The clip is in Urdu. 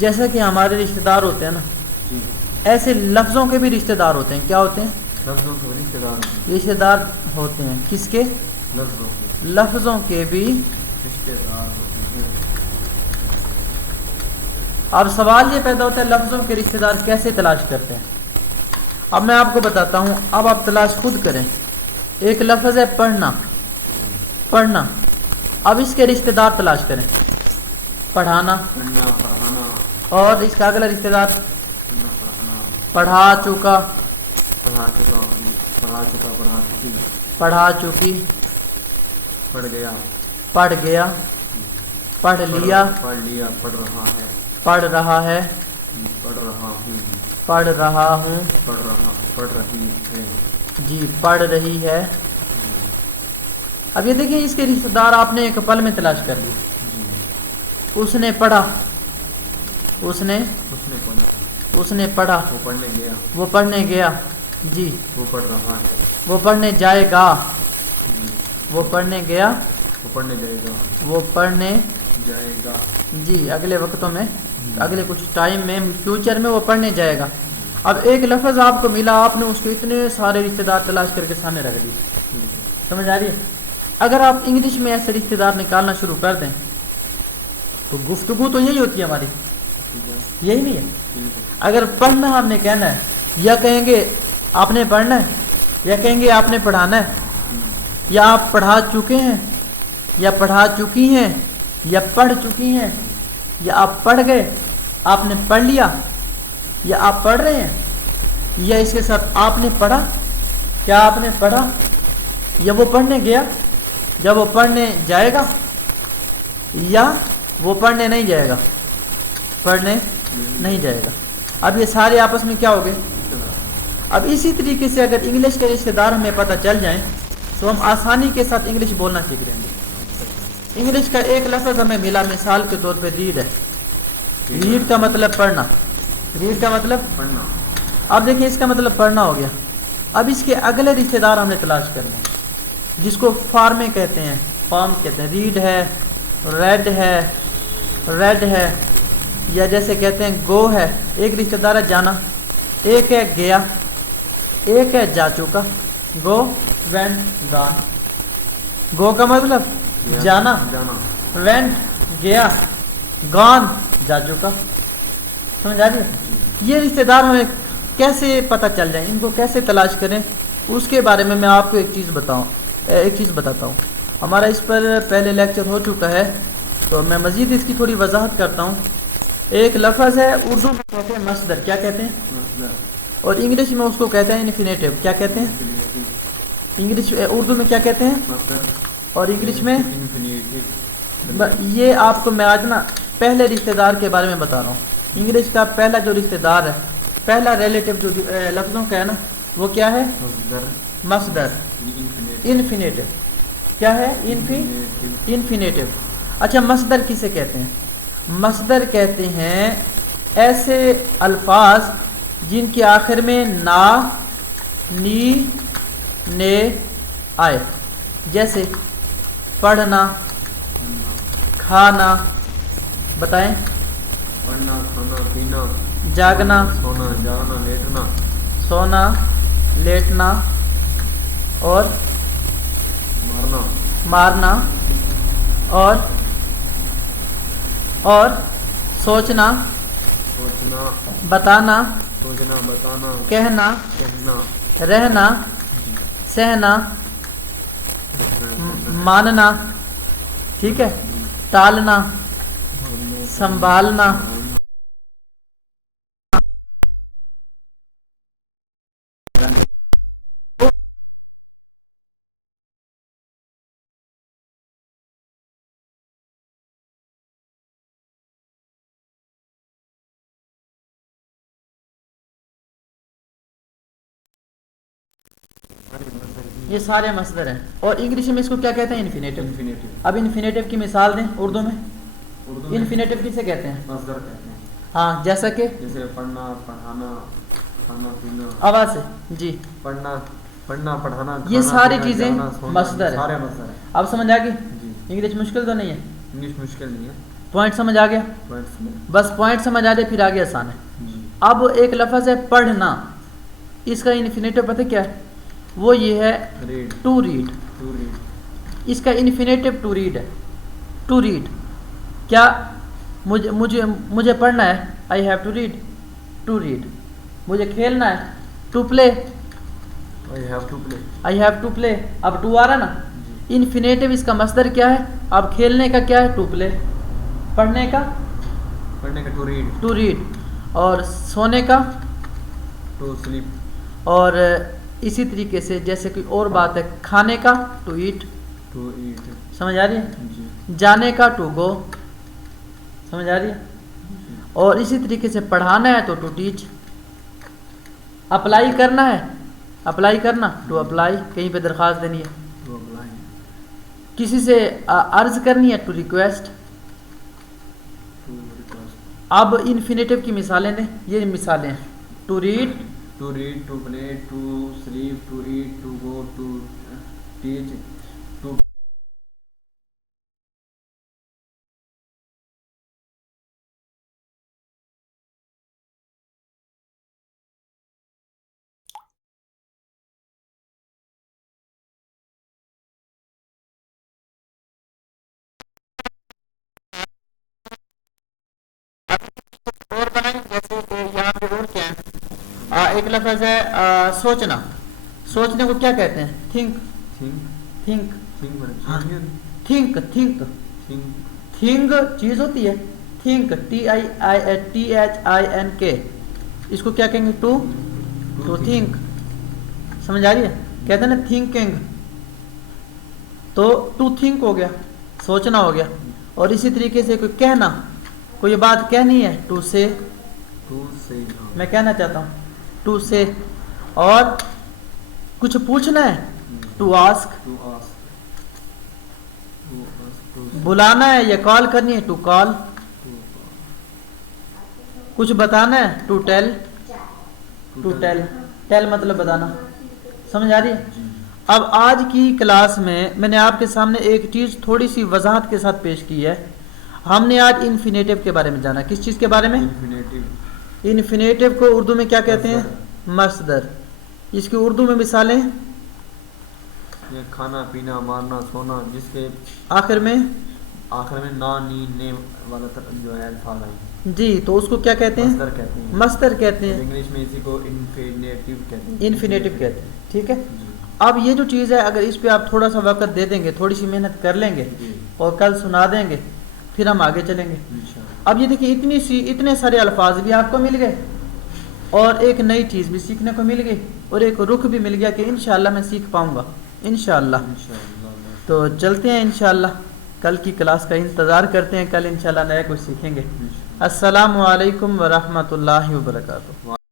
جیسا کہ ہمارے رشتہ دار ہوتے ہیں نا، ایسے لفظوں کے بھی رشتہ دار ہوتے ہیں. کیا ہوتے ہیں؟ لفظوں کے رشتہ دار ہوتے ہیں. رشتہ دار ہوتے ہیں کس کے؟ لفظوں کے بھی رشتہ دار ہوتے ہیں. اب سوال یہ پیدا ہوتا ہے لفظوں کے رشتہ دار کیسے تلاش کرتے ہیں؟ اب میں آپ کو بتاتا ہوں، اب آپ تلاش خود کریں. ایک لفظ ہے پڑھنا، پڑھنا. اب اس کے رشتہ دار تلاش کریں. پڑھانا، پڑھنا پڑھانا. اور اس کا اگلا رشتہ دار پڑھنا پڑھانا. پڑھا چکا، پڑھا چکا. پڑھا چکا. پڑھا چکی. پڑھا چکی. پڑھ گیا. پڑھ گیا. پڑھ لیا. پڑھ لیا. پڑھ رہا ہے. پڑھ رہا ہے. پڑھ رہا ہوں. پڑھ رہا ہوں. پڑھ رہا. پڑھ رہی ہے. جی پڑھ رہی ہے. اب یہ دیکھیں اس کے رشتہ دار آپ نے ایک پل میں تلاش کر لی. اس نے پڑھا، اس نے پڑھا. اس نے پڑھا. وہ پڑھنے گیا. وہ پڑھنے گیا. جی وہ پڑھ رہا ہے. وہ پڑھنے جائے گا. جی وہ پڑھنے گیا. وہ پڑھنے جائے گا. وہ پڑھنے جائے گا. جی اگلے وقتوں میں، اگلے کچھ ٹائم میں، فیوچر میں وہ پڑھنے جائے گا. اب ایک لفظ آپ کو ملا، آپ نے اس کے اتنے سارے رشتہ دار تلاش کر کے سامنے رکھ دی. سمجھ آ رہی ہے؟ اگر آپ انگلش میں ایسے رشتہ دار نکالنا شروع کر دیں تو گفتگو تو یہی ہوتی ہے ہماری، یہی نہیں ہے. اگر پڑھنا ہم نے کہنا ہے، یا کہیں گے آپ نے پڑھنا ہے، یا کہیں گے آپ نے پڑھانا ہے، یا آپ پڑھا چکے ہیں، یا پڑھا چکی ہیں، یا پڑھ چکی ہیں، یا آپ پڑھ گئے، آپ نے پڑھ لیا، یا آپ پڑھ رہے ہیں، یا اس کے ساتھ آپ نے پڑھا. کیا آپ نے پڑھا؟ یا وہ پڑھنے گیا، یا وہ پڑھنے جائے گا، یا وہ پڑھنے نہیں جائے گا. پڑھنے نہیں جائے گا. اب یہ سارے آپس میں کیا ہو گئے؟ اب اسی طریقے سے اگر انگلش کے رشتہ دار ہمیں پتہ چل جائیں تو ہم آسانی کے ساتھ انگلش بولنا سیکھ لیں گے. انگلش کا ایک لفظ ہمیں ملا، مثال کے طور پہ ریڈ ہے. ریڈ کا مطلب پڑھنا. ریڈ کا مطلب پڑھنا. اب دیکھیں اس کا مطلب پڑھنا ہو گیا. اب اس کے اگلے رشتہ دار ہم نے تلاش کرنے ہیں جس کو فارمیں کہتے ہیں، فارم کہتے ہیں. ریڈ ہے، ریڈ ہے، ریڈ ہے، یا جیسے کہتے ہیں گو ہے. ایک رشتہ دار ہے جانا، ایک ہے گیا، ایک ہے جا چکا. گو وینٹ گان. گو کا مطلب جانا، وینٹ گیا، گان جا چکا. سمجھ آ رہی ہے؟ یہ رشتہ دار ہمیں کیسے پتہ چل جائیں، ان کو کیسے تلاش کریں، اس کے بارے میں آپ کو ایک چیز بتاتا ہوں. ہمارا اس پر پہلے لیکچر ہو چکا ہے تو میں مزید اس کی تھوڑی وضاحت کرتا ہوں. ایک لفظ ہے اردو میں کہتے ہیں مصدر. کیا کہتے ہیں؟ مصدر. اور انگلش میں اس کو کہتے ہیں انفینیٹیو. کیا کہتے ہیں؟ انگلش اردو میں کیا کہتے ہیں؟ مصدر. اور انگلش میں انفینیٹیو. یہ آپ کو میں آج نا پہلے رشتہ دار کے بارے میں بتا رہا ہوں. انگلش کا پہلا جو رشتہ دار ہے، پہلا ریلیٹیو جو لفظوں کا ہے نا، وہ کیا ہے؟ مصدر. مصدر. انفینیٹیو. کیا ہے؟ انفینیٹیو. اچھا مصدر کسے کہتے ہیں؟ مصدر کہتے ہیں ایسے الفاظ جن کے آخر میں نا، نی، نے آئے. جیسے پڑھنا، کھانا. بتائیں. پڑھنا، کھانا، پینا. جاگنا. سونا، جاگنا، لیٹنا. سونا، لیٹنا. اور مارنا. مارنا. اور سوچنا. سوچنا. بتانا. سوچنا، بتانا. کہنا. کہنا. رہنا. سہنا. ماننا. ٹھیک ہے. ٹالنا. سنبھالنا. یہ سارے مصدر ہیں. اور انگلش میں اس کو کیا کہتے ہیں؟ انفینیٹیو. اب انفینیٹیو کی مثال دیں اردو میں. انفینیٹیو کسے کہتے ہیں؟ مصدر کہتے ہیں. ہاں جیسا کہ جیسے پڑھنا، پڑھانا، کھانا پینا. آواز سے. جی پڑھنا، پڑھانا. یہ ساری چیزیں مصدر ہیں. سارے مصدر ہیں. اب سمجھ آ گئی؟ جی. انگلش مشکل تو نہیں ہے؟ انگلش مشکل نہیں ہے. پوائنٹ سمجھ آ گیا؟ پوائنٹس میں بس پوائنٹ سمجھ آ جائے پھر آگے آسان ہے. جی اب ایک لفظ ہے پڑھنا، اس کا انفینیٹو پتہ کیا ہے؟ وہ یہ ہے read to read. To read اس کا انفینیٹو ٹو ریڈ ہے. ٹو ریڈ کیا؟ مجھے پڑھنا ہے، I have to read. To read. مجھے کھیلنا ہے، to play. I have to play. I have to play. اب ٹو آ رہا نا. جی انفینیٹو اس کا مصدر کیا ہے؟ اب کھیلنے کا کیا ہے؟ To play. پڑھنے کا پڑھنے کا ٹو ریڈ. To red. اور سونے کا ٹو سلیپ. اور اسی طریقے سے جیسے کوئی اور بات ہے، کھانے کا ٹو ایٹ. To at. سمجھ آ رہی ہے؟ جی جانے کا ٹو گو. سمجھ آ رہی ہے؟ اور اسی طریقے سے پڑھانا ہے تو ٹو ٹیچ. اپلائی کرنا ہے، اپلائی کرنا ٹو اپلائی، کہیں پہ درخواست دینی ہے. To apply. کسی سے عرض کرنی ہے ٹو ریکویسٹ. To request. اب انفینیٹو کی مثالیں دیں. یہ مثالیں ہیں: to read, to read, to play, to sleep, to eat, to go, to teach, to. اور بنائیں جیسے کہ یہاں پہ اور کیا ہے؟ ایک لفظ ہے سوچنا. سوچنے کو کیا کہتے ہیں؟ تھنک. تھنک. تھنک. تھنک ہاں بنے تھنک. تھنک. تھنک. تھنگ چیز ہوتی ہے. Think T H I N K. اس کو کیا کہیں گے؟ To think. سمجھ آ رہی ہے؟ کہتے ہیں نا تھنکنگ، تو ٹو تھنک ہو گیا، سوچنا ہو گیا. اور اسی طریقے سے کوئی کہنا، کوئی بات کہنی ہے ٹو سے. ٹو سے. میں کہنا چاہتا ہوں ٹو سے. اور کچھ پوچھنا ہے to ask. To ask. To ask. بلانا ہے یا کال کرنی ہے ٹو کال. کچھ بتانا ہے to tell. To tell. Tell مطلب بتانا. سمجھ آ رہی ہے؟ جی. اب آج کی کلاس میں نے آپ کے سامنے ایک چیز تھوڑی سی وضاحت کے ساتھ پیش کی ہے. ہم نے آج انفینیٹو کے بارے میں جانا. کس چیز کے بارے میں؟ انفینیٹو. انفینیٹو کو اردو میں کیا کہتے ہیں؟ مصدر. اس کی اردو میں مثالیں یہ کھانا پینا مارنا سونا، جس کے آخر میں نا نی نے والا جو ہے الفاظ آئیں. جی، تو اس کو کیا کہتے ہیں؟ مصدر کہتے ہیں. مصدر کہتے ہیں. انگلش میں اسی کو انفینیٹو کہتے ہیں. انفینیٹو کہتے ہیں. ٹھیک ہے. جی. اب یہ جو چیز ہے، اگر اس پہ آپ تھوڑا سا وقت دے دیں گے، تھوڑی سی محنت کر لیں گے جی. اور کل سنا دیں گے، پھر ہم آگے چلیں گے. انشاءاللہ. اب یہ دیکھیں اتنے سارے الفاظ بھی آپ کو مل گئے اور ایک نئی چیز بھی سیکھنے کو مل گئی اور ایک رخ بھی مل گیا کہ انشاءاللہ میں سیکھ پاؤں گا انشاءاللہ. تو چلتے ہیں انشاءاللہ. کل کی کلاس کا انتظار کرتے ہیں. کل انشاءاللہ نیا کچھ سیکھیں گے. السلام علیکم ورحمۃ اللہ وبرکاتہ.